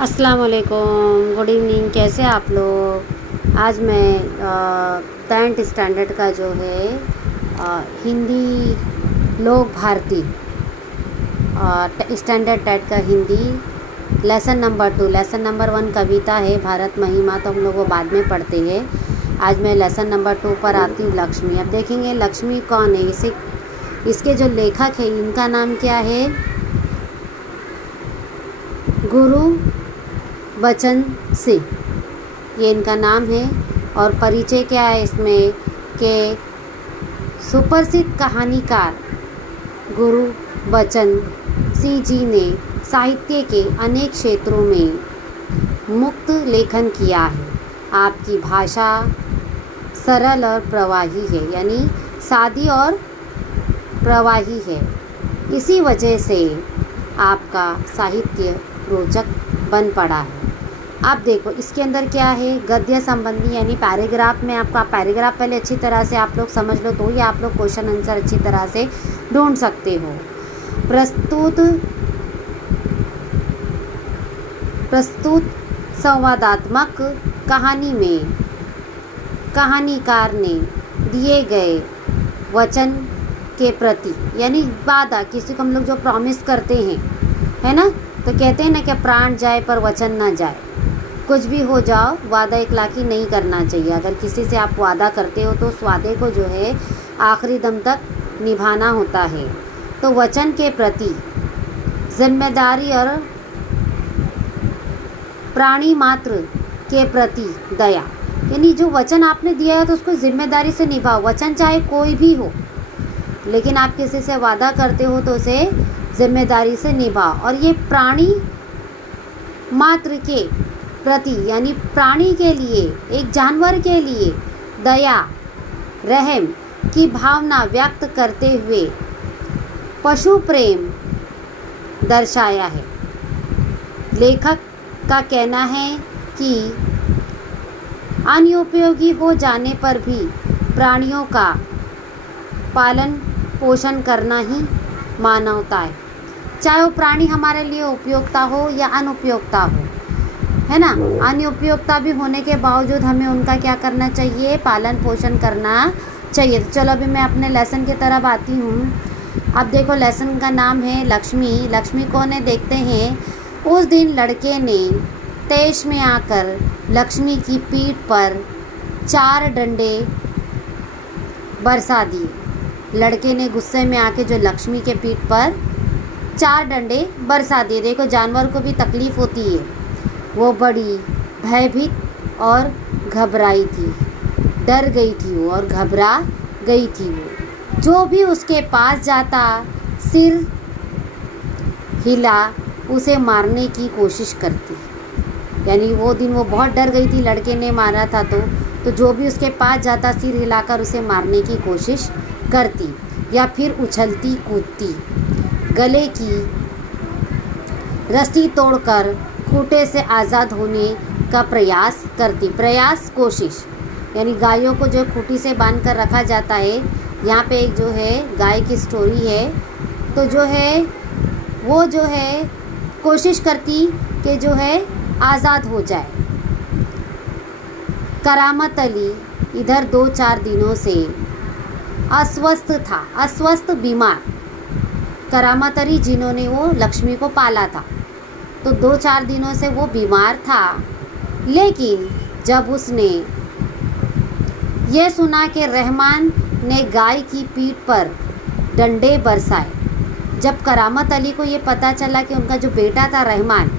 अस्सलाम वालेकुम, good evening. कैसे आप लोग? आज मैं 10th स्टैंडर्ड का जो है हिंदी लोक भारती स्टैंडर्ड टेट का Hindi lesson number 2, lesson number 1 कविता है भारत महिमा, तो हम लोग वो बाद में पढ़ते हैं। आज मैं लेसन नंबर 2 पर आती हूँ, लक्ष्मी। अब देखेंगे लक्ष्मी कौन है। इसके जो लेखक है इनका नाम क्या है? गुरबचन सिंह, ये इनका नाम है। और परिचय क्या है इसमें कि सुप्रसिद्ध कहानीकार गुरबचन सिंह जी ने साहित्य के अनेक क्षेत्रों में मुक्त लेखन किया है। आपकी भाषा सरल और प्रवाही है, यानी सादी और प्रवाही है। इसी वजह से आपका साहित्य रोचक बन पड़ा है। आप देखो इसके अंदर क्या है, गद्य संबंधी यानी पैराग्राफ में आपका पैराग्राफ पहले अच्छी तरह से आप लोग समझ लो, तो ही आप लोग क्वेश्चन आंसर अच्छी तरह से ढूंढ सकते हो। प्रस्तुत संवादात्मक कहानी में कहानीकार ने दिए गए वचन के प्रति, यानी वादा, किसी को हम लोग जो प्रॉमिस करते हैं, है ना, तो कहते हैं ना कि प्राण जाए पर वचन ना जाए। कुछ भी हो जाओ, वादा इखलाकी नहीं करना चाहिए। अगर किसी से आप वादा करते हो तो उस वादे को जो है आखिरी दम तक निभाना होता है। तो वचन के प्रति जिम्मेदारी और प्राणी मात्र के प्रति दया, यानी जो वचन आपने दिया है तो उसको जिम्मेदारी से निभाओ। वचन चाहे कोई भी हो, लेकिन आप किसी से वादा करते हो तो उसे जिम्मेदारी से निभाओ। और ये प्राणी मात्र के प्रति, यानी प्राणी के लिए, एक जानवर के लिए दया रहम की भावना व्यक्त करते हुए पशु प्रेम दर्शाया है। लेखक का कहना है कि अनुपयोगी हो जाने पर भी प्राणियों का पालन पोषण करना ही मानवता है। चाहे वो प्राणी हमारे लिए उपयोगिता हो या अनुपयोगिता हो, है ना। अनुपयोगिता भी होने के बावजूद हमें उनका क्या करना चाहिए? पालन पोषण करना चाहिए। तो चलो अभी मैं अपने लेसन की तरफ आती हूँ। अब देखो लेसन का नाम है लक्ष्मी। लक्ष्मी कौन है देखते हैं। उस दिन लड़के ने तेज में आकर लक्ष्मी की पीठ पर 4 डंडे बरसा दिए। लड़के ने गुस्से में आके जो लक्ष्मी के पीठ पर 4 डंडे बरसा दिए। देखो जानवर को भी तकलीफ़ होती है। वो बड़ी भयभीत और घबराई थी, डर गई थी वो और घबरा गई थी वो। जो भी उसके पास जाता सिर हिला उसे मारने की कोशिश करती। यानी वो दिन वो बहुत डर गई थी, लड़के ने मारा था तो जो भी उसके पास जाता सिर हिलाकर उसे मारने की कोशिश करती या फिर उछलती कूदती, गले की रस्सी तोड़कर खूंटे से आज़ाद होने का प्रयास करती। प्रयास, कोशिश, यानी गायों को जो खूंटी से बांध कर रखा जाता है। यहाँ पे एक जो है गाय की स्टोरी है, तो जो है वो जो है कोशिश करती कि जो है आज़ाद हो जाए। करामत अली इधर 2-4 दिनों से अस्वस्थ बीमार। करामत अली जिन्होंने वो लक्ष्मी को पाला था, तो 2-4 दिनों से वो बीमार था। लेकिन जब उसने ये सुना कि रहमान ने गाय की पीठ पर डंडे बरसाए, जब करामत अली को ये पता चला कि उनका जो बेटा था रहमान,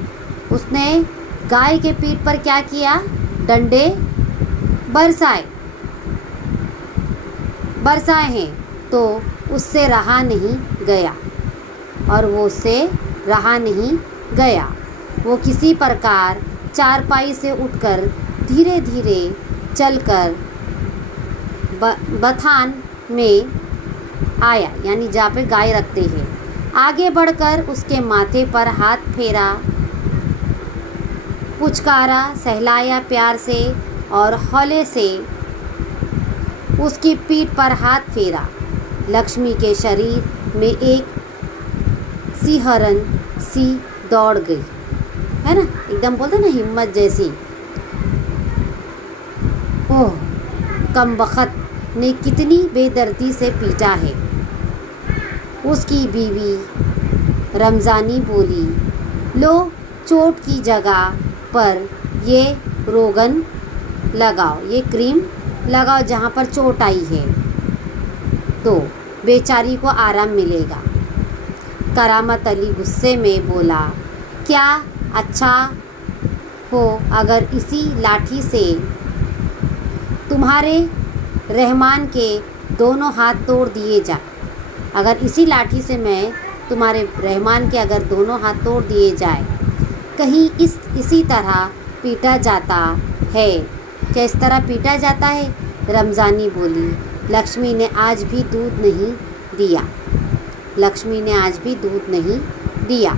उसने गाय के पीठ पर क्या किया? डंडे बरसाए हैं, तो उससे रहा नहीं गया और वो उससे रहा नहीं गया। वो किसी प्रकार चारपाई से उठकर धीरे धीरे चलकर बथान में आया, यानी जहाँ पे गाय रखते हैं। आगे बढ़कर उसके माथे पर हाथ फेरा, पुचकारा, सहलाया प्यार से और हौले से उसकी पीठ पर हाथ फेरा। लक्ष्मी के शरीर में एक सिहरन सी दौड़ गई। है ना, एकदम बोलते ना हिम्मत जैसी। ओह, कमबख्त ने कितनी बेदर्दी से पीटा है। उसकी बीवी रमज़ानी बोली, लो चोट की जगह पर ये रोगन लगाओ, ये क्रीम लगाओ जहाँ पर चोट आई है, तो बेचारी को आराम मिलेगा। करामत अली गुस्से में बोला, क्या अच्छा हो अगर इसी लाठी से तुम्हारे रहमान के दोनों हाथ तोड़ दिए जाए। अगर इसी लाठी से मैं तुम्हारे रहमान के अगर दोनों हाथ तोड़ दिए जाए, कहीं इसी तरह पीटा जाता है। क्या इस तरह पीटा जाता है? रमज़ानी बोली, लक्ष्मी ने आज भी दूध नहीं दिया। लक्ष्मी ने आज भी दूध नहीं दिया,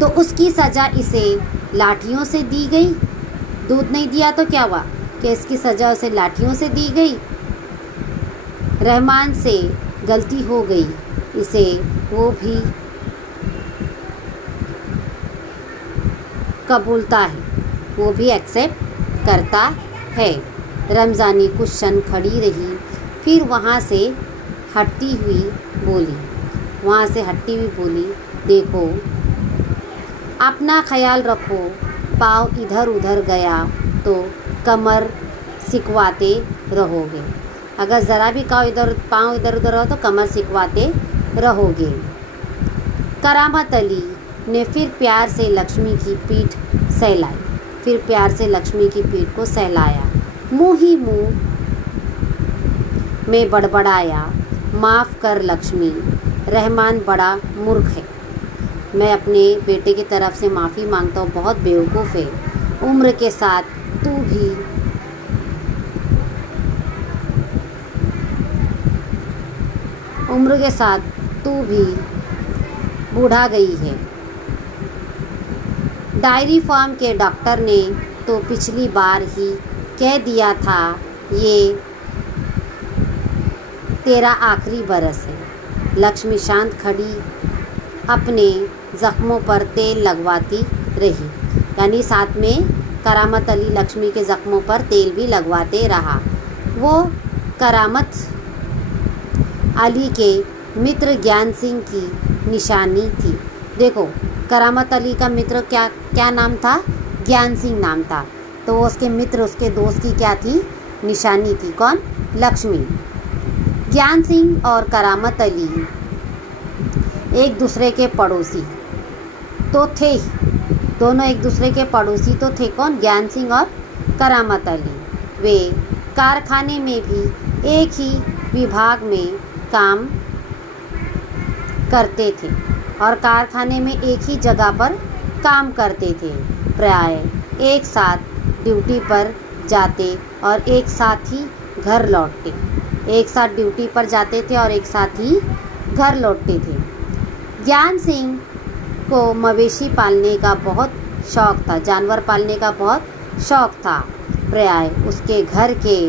तो उसकी सज़ा इसे लाठियों से दी गई। दूध नहीं दिया तो क्या हुआ कि इसकी सज़ा उसे लाठियों से दी गई। रहमान से गलती हो गई, इसे वो भी कबूलता है, वो भी एक्सेप्ट करता है। रमज़ानी कुछ क्षण खड़ी रही, फिर वहाँ से हटती हुई बोली, देखो अपना ख्याल रखो, पाँव इधर उधर गया तो कमर सिकवाते रहोगे। अगर ज़रा भी पाँव इधर उधर हो तो कमर सिकवाते रहोगे। करामत अली ने फिर प्यार से लक्ष्मी की पीठ को सहलाया। मुँह ही मुँह में बड़बड़ाया, माफ़ कर लक्ष्मी, रहमान बड़ा मूर्ख है। मैं अपने बेटे की तरफ से माफ़ी मांगता हूँ, बहुत बेवकूफ़ है। उम्र के साथ तू भी बूढ़ा गई है। डायरी फार्म के डॉक्टर ने तो पिछली बार ही कह दिया था, ये तेरा आखिरी बरस है। लक्ष्मी शांत खड़ी अपने ज़ख्मों पर तेल लगवाती रही, यानी साथ में करामत अली लक्ष्मी के ज़ख्मों पर तेल भी लगवाते रहा। वो करामत अली के मित्र ज्ञान सिंह की निशानी थी। देखो, करामत अली का मित्र क्या नाम था? ज्ञान सिंह नाम था। तो उसके मित्र, उसके दोस्त की क्या थी? निशानी थी। कौन? लक्ष्मी। ज्ञान सिंह और करामत अली एक दूसरे के पड़ोसी तो थे ही, दोनों एक दूसरे के पड़ोसी तो थे। कौन? ज्ञान सिंह और करामत अली। वे कारखाने में भी एक ही विभाग में काम करते थे और कारखाने में एक ही जगह पर काम करते थे। प्राय एक साथ ड्यूटी पर जाते और एक साथ ही घर लौटते। एक साथ ड्यूटी पर जाते थे और एक साथ ही घर लौटते थे। ज्ञान सिंह को मवेशी पालने का बहुत शौक़ था, जानवर पालने का बहुत शौक़ था। प्राय उसके घर के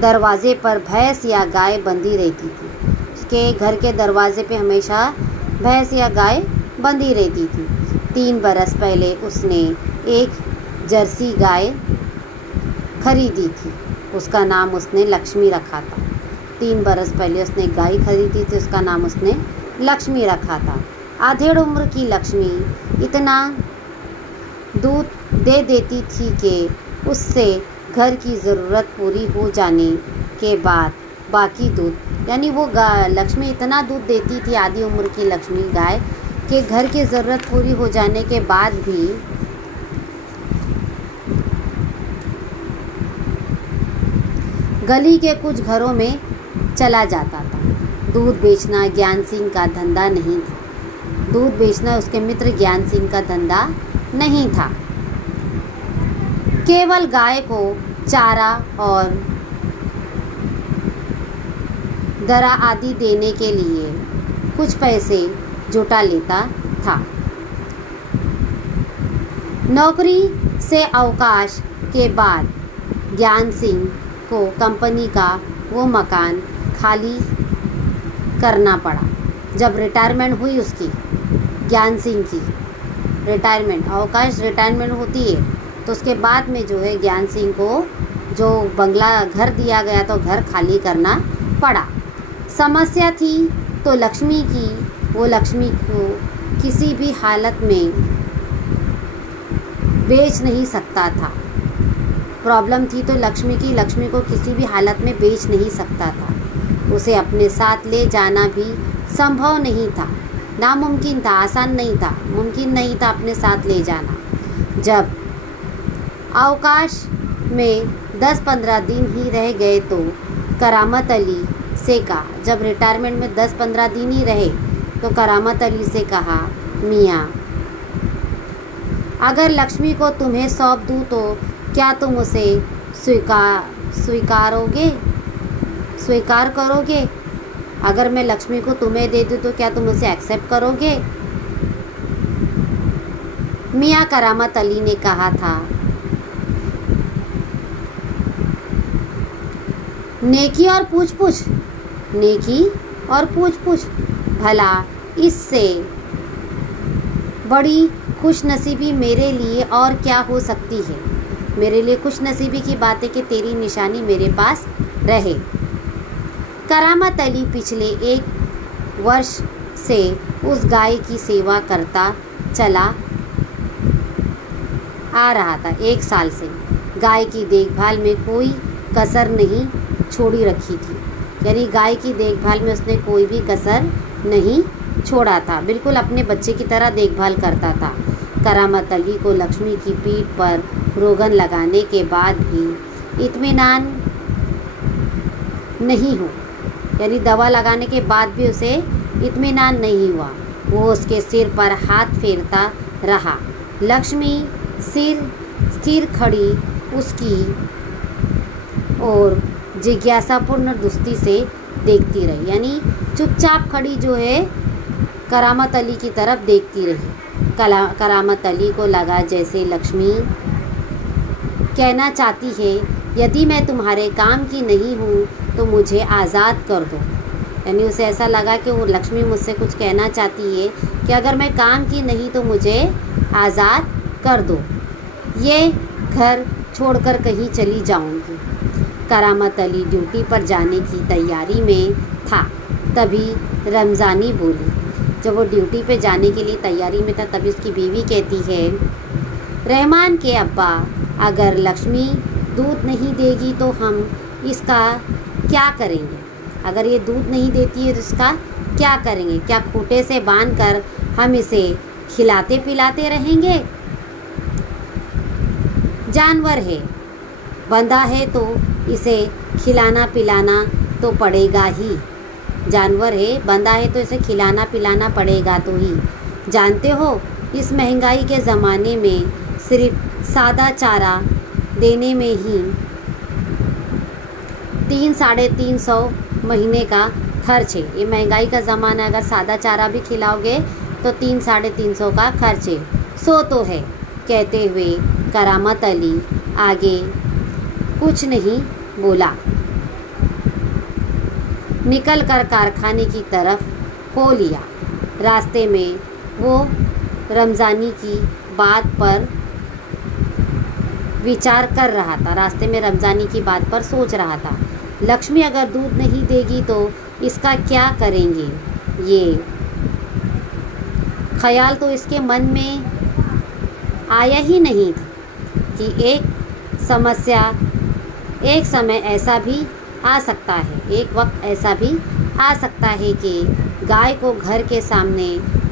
दरवाजे पर भैंस या गाय बंधी रहती थी। उसके घर के दरवाजे पे हमेशा भैंस या गाय बंधी रहती थी। 3 बरस पहले उसने एक जर्सी गाय खरीदी थी, उसका नाम उसने लक्ष्मी रखा था। 3 बरस पहले उसने गाय खरीदी थी, उसका नाम उसने लक्ष्मी रखा था। आधेड़ उम्र की लक्ष्मी इतना दूध दे देती थी कि उससे घर की ज़रूरत पूरी हो जाने के बाद बाकी दूध, यानी वो लक्ष्मी इतना दूध देती थी, आधी उम्र की लक्ष्मी गाय, कि घर की ज़रूरत पूरी हो जाने के बाद भी गली के कुछ घरों में चला जाता था। दूध बेचना ज्ञान सिंह का धंधा नहीं था। दूध बेचना उसके मित्र ज्ञान सिंह का धंधा नहीं था। केवल गाय को चारा और दरा आदि देने के लिए कुछ पैसे जुटा लेता था। नौकरी से अवकाश के बाद ज्ञान सिंह को कंपनी का वो मकान खाली करना पड़ा। जब रिटायरमेंट हुई उसकी, ज्ञान सिंह की रिटायरमेंट, अवकाश रिटायरमेंट होती है तो उसके बाद में जो है ज्ञान सिंह को जो बंगला घर दिया गया तो घर खाली करना पड़ा। समस्या थी तो लक्ष्मी की, वो लक्ष्मी को किसी भी हालत में बेच नहीं सकता था। प्रॉब्लम थी तो लक्ष्मी को किसी भी हालत में बेच नहीं सकता था। उसे अपने साथ ले जाना भी संभव नहीं था, नामुमकिन था, आसान नहीं था, मुमकिन नहीं था अपने साथ ले जाना। जब अवकाश में 10-15 दिन ही रह गए तो करामत अली से कहा, जब रिटायरमेंट में 10-15 दिन ही रहे तो करामत अली से कहा, मियाँ अगर लक्ष्मी को तुम्हें सौंप दूँ तो क्या तुम उसे स्वीकार करोगे? अगर मैं लक्ष्मी को तुम्हें दे दूँ तो क्या तुम उसे एक्सेप्ट करोगे? मियाँ करामत अली ने कहा था, नेकी और पूछ-पूछ, नेकी और पूछ-पूछ, भला इससे बड़ी खुशनसीबी मेरे लिए और क्या हो सकती है? मेरे लिए खुशनसीबी की बात है कि तेरी निशानी मेरे पास रहे। करामत अली पिछले 1 वर्ष से उस गाय की सेवा करता चला आ रहा था। 1 साल से गाय की देखभाल में कोई कसर नहीं छोड़ी रखी थी, यानी गाय की देखभाल में उसने कोई भी कसर नहीं छोड़ा था, बिल्कुल अपने बच्चे की तरह देखभाल करता था। करामत अली को लक्ष्मी की पीठ पर रोगन लगाने के बाद भी इत्मीनान नहीं हो, यानी दवा लगाने के बाद भी उसे इत्मीनान नहीं हुआ। वो उसके सिर पर हाथ फेरता रहा। लक्ष्मी सिर स्थिर खड़ी उसकी और जिज्ञासापूर्ण दृष्टि से देखती रही, यानी चुपचाप खड़ी जो है करामत अली की तरफ देखती रही। करामत अली को लगा जैसे लक्ष्मी कहना चाहती है, यदि मैं तुम्हारे काम की नहीं हूँ तो मुझे आज़ाद कर दो। यानी उसे ऐसा लगा कि वो लक्ष्मी मुझसे कुछ कहना चाहती है कि अगर मैं काम की नहीं तो मुझे आज़ाद कर दो, ये घर छोड़कर कहीं चली जाऊंगी। करामत अली ड्यूटी पर जाने की तैयारी में था, तभी रमज़ानी बोली। जब वो ड्यूटी पे जाने के लिए तैयारी में था तभी उसकी बीवी कहती है, रहमान के अब्बा, अगर लक्ष्मी दूध नहीं देगी तो हम इसका क्या करेंगे? अगर ये दूध नहीं देती है तो इसका क्या करेंगे? क्या खूंटे से बांधकर हम इसे खिलाते पिलाते रहेंगे? जानवर है, बंधा है तो इसे खिलाना पिलाना तो पड़ेगा ही। जानवर है, बंधा है तो इसे खिलाना पिलाना पड़ेगा तो ही। जानते हो, इस महंगाई के ज़माने में सिर्फ सादा चारा देने में ही 300-350 महीने का खर्च है। ये महंगाई का ज़माना, अगर सादा चारा भी खिलाओगे तो 300-350 का खर्च है। सो तो है। कहते हुए करामत अली आगे कुछ नहीं बोला, निकल कर कारखाने की तरफ हो लिया। रास्ते में वो रमज़ानी की बात पर विचार कर रहा था, रास्ते में रमज़ानी की बात पर सोच रहा था। लक्ष्मी अगर दूध नहीं देगी तो इसका क्या करेंगे? ये ख्याल तो इसके मन में आया ही नहीं था कि एक समय ऐसा भी आ सकता है, एक वक्त ऐसा भी आ सकता है कि गाय को घर के सामने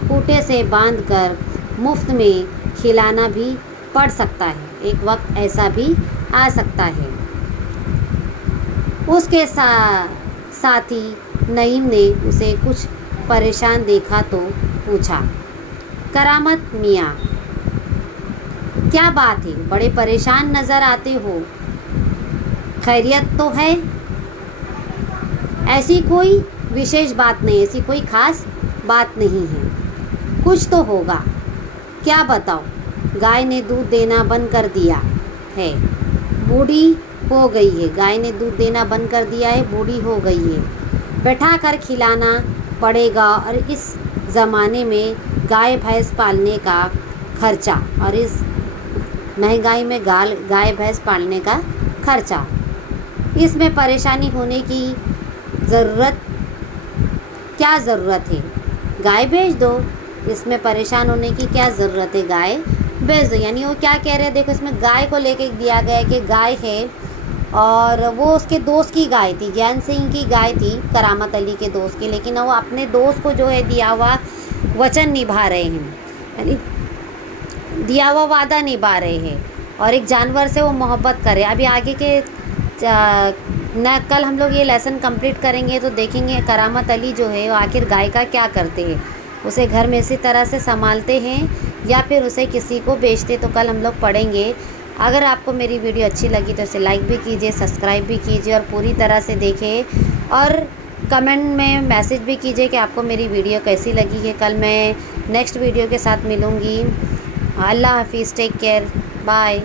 खूंटे से बांधकर मुफ्त में खिलाना भी पड़ सकता है। एक वक्त ऐसा भी आ सकता है। उसके साथी नईम ने उसे कुछ परेशान देखा तो पूछा, करामत मियाँ, क्या बात है? बड़े परेशान नज़र आते हो, खैरियत तो है? ऐसी कोई विशेष बात नहीं, ऐसी कोई ख़ास बात नहीं है। कुछ तो होगा, क्या बताओ? गाय ने दूध देना बंद कर दिया है, बूढ़ी हो गई है। गाय ने दूध देना बंद कर दिया है, बूढ़ी हो गई है। बैठा कर खिलाना पड़ेगा और इस ज़माने में गाय भैंस पालने का खर्चा और इस महंगाई में गाय भैंस पालने का खर्चा। इसमें परेशानी होने की क्या ज़रूरत है? गाय बेच दो, इसमें परेशान होने की क्या ज़रूरत है? गाय बेच दो। यानी वो क्या कह रहे हैं, देखो इसमें गाय को लेके दिया गया है कि गाय है और वो उसके दोस्त की गाय थी, ज्ञान सिंह की गाय थी, करामत अली के दोस्त की, लेकिन वो अपने दोस्त को जो है दिया हुआ वचन निभा रहे हैं, यानी दिया हुआ वादा निभा रहे हैं और एक जानवर से वो मोहब्बत करे। अभी आगे के न कल हम लोग ये लेसन कंप्लीट करेंगे तो देखेंगे करामत अली जो है वो आखिर गाय का क्या करते हैं, उसे घर में इसी तरह से संभालते हैं या फिर उसे किसी को बेचते, तो कल हम लोग पढ़ेंगे। अगर आपको मेरी वीडियो अच्छी लगी तो इसे लाइक भी कीजिए, सब्सक्राइब भी कीजिए और पूरी तरह से देखें और कमेंट में मैसेज भी कीजिए कि आपको मेरी वीडियो कैसी लगी है। कल मैं नेक्स्ट वीडियो के साथ मिलूँगी। अल्लाह हाफिज़, टेक केयर, बाय।